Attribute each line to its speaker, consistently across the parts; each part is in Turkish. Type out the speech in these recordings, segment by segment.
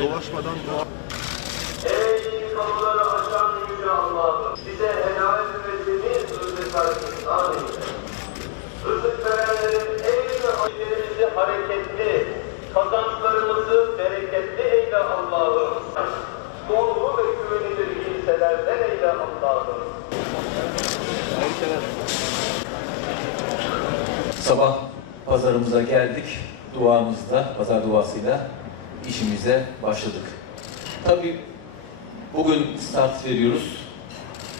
Speaker 1: dolaşmadan doğa
Speaker 2: Ey kapıları açan yüce Allah'ım, bize helal etmediğiniz rızık eyle. Rızık verenlerin en acilimizi hareketli, kazançlarımızı bereketli eyle Allah'ım. Doğru ve güvenilir kimselerden eyle Allah'ım.
Speaker 3: Sabah pazarımıza geldik. Duamızla, pazar duasıyla işimize başladık. Tabii bugün start veriyoruz.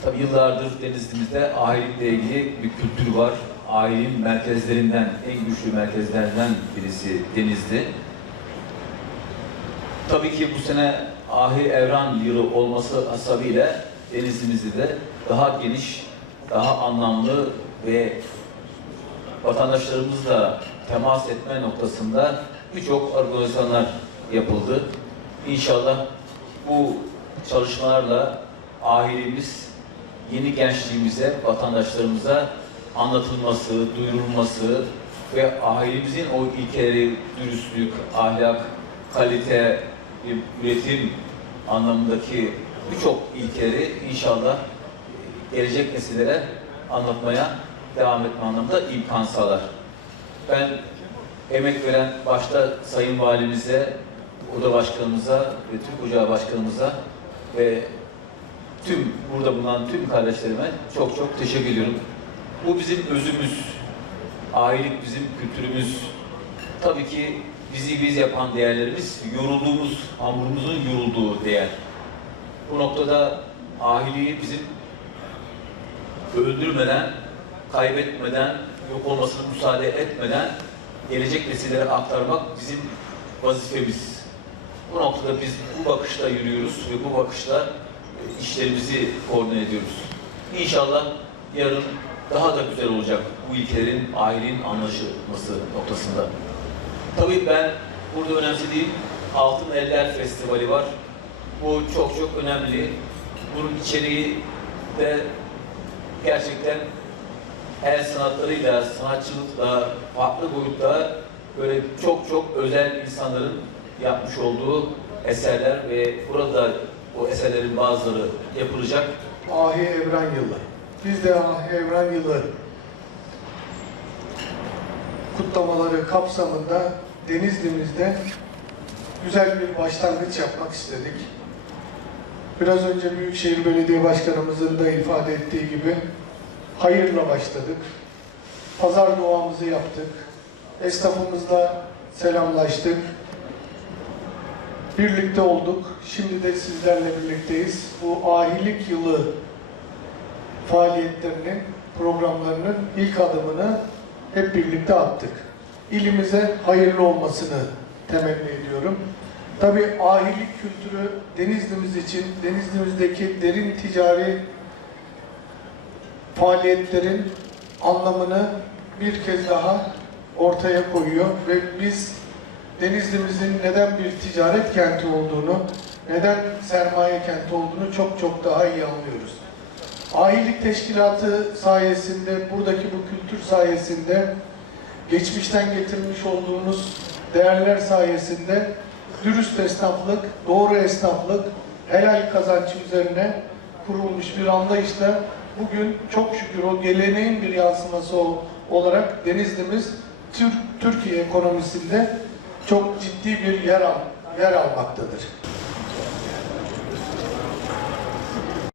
Speaker 3: Tabii yıllardır Denizli'mizde ailelikle ilgili bir kültür var. Ailenin merkezlerinden, en güçlü merkezlerden birisi Denizli. Tabii ki bu sene Ahir Evran yılı olması hasabıyla Denizli'mizde de daha geniş, daha anlamlı ve vatandaşlarımızla temas etme noktasında birçok organizasyonlar yapıldı. İnşallah bu çalışmalarla ailemiz yeni gençliğimize, vatandaşlarımıza anlatılması, duyurulması ve ailemizin o ilkeleri, dürüstlük, ahlak, kalite, üretim anlamındaki birçok ilkeleri inşallah gelecek nesillere anlatmaya devam etme anlamında imkan sağlar. Ben emek veren başta Sayın Valimize, Oda Başkanımıza ve Türk Ocağı Başkanımıza ve tüm burada bulunan tüm kardeşlerime çok çok teşekkür ediyorum. Bu bizim özümüz, ailelik bizim kültürümüz. Tabii ki bizi biz yapan değerlerimiz, yorulduğumuz, hamurumuzun yorulduğu değer. Bu noktada ahiliği bizim öldürmeden, kaybetmeden, yok olmasına müsaade etmeden gelecek nesillere aktarmak bizim vazifemiz. Bu noktada biz bu bakışla yürüyoruz ve bu bakışla e, işlerimizi koordine ediyoruz. İnşallah yarın daha da güzel olacak bu ilkelerin, ailenin anlaşılması noktasında. Tabii ben burada önemsediğim Altın Eller Festivali var. Bu çok çok önemli. Bunun içeriği de gerçekten el sanatlarıyla, sanatçılıkla, farklı boyutta böyle çok çok özel insanların yapmış olduğu eserler ve burada o eserlerin bazıları yapılacak.
Speaker 4: Ahi Evren Yılı. Biz de Ahi Evren Yılı kutlamaları kapsamında Denizli'mizde güzel bir başlangıç yapmak istedik. Biraz önce Büyükşehir Belediye Başkanımızın da ifade ettiği gibi hayırla başladık. Pazar duamızı yaptık. Esnafımızla selamlaştık. Birlikte olduk. Şimdi de sizlerle birlikteyiz. Bu ahilik yılı faaliyetlerinin, programlarının ilk adımını hep birlikte attık. İlimize hayırlı olmasını temenni ediyorum. Tabii ahilik kültürü Denizli'miz için, Denizli'mizdeki derin ticari faaliyetlerin anlamını bir kez daha ortaya koyuyor ve biz Denizli'mizin neden bir ticaret kenti olduğunu, neden sermaye kenti olduğunu çok çok daha iyi anlıyoruz. Ahilik teşkilatı sayesinde, buradaki bu kültür sayesinde, geçmişten getirmiş olduğumuz değerler sayesinde dürüst esnaflık, doğru esnaflık, helal kazancı üzerine kurulmuş bir anlayışla bugün çok şükür o geleneğin bir yansıması olarak Denizli'miz Türk, Türkiye ekonomisinde çok ciddi bir yer, al, yer almaktadır.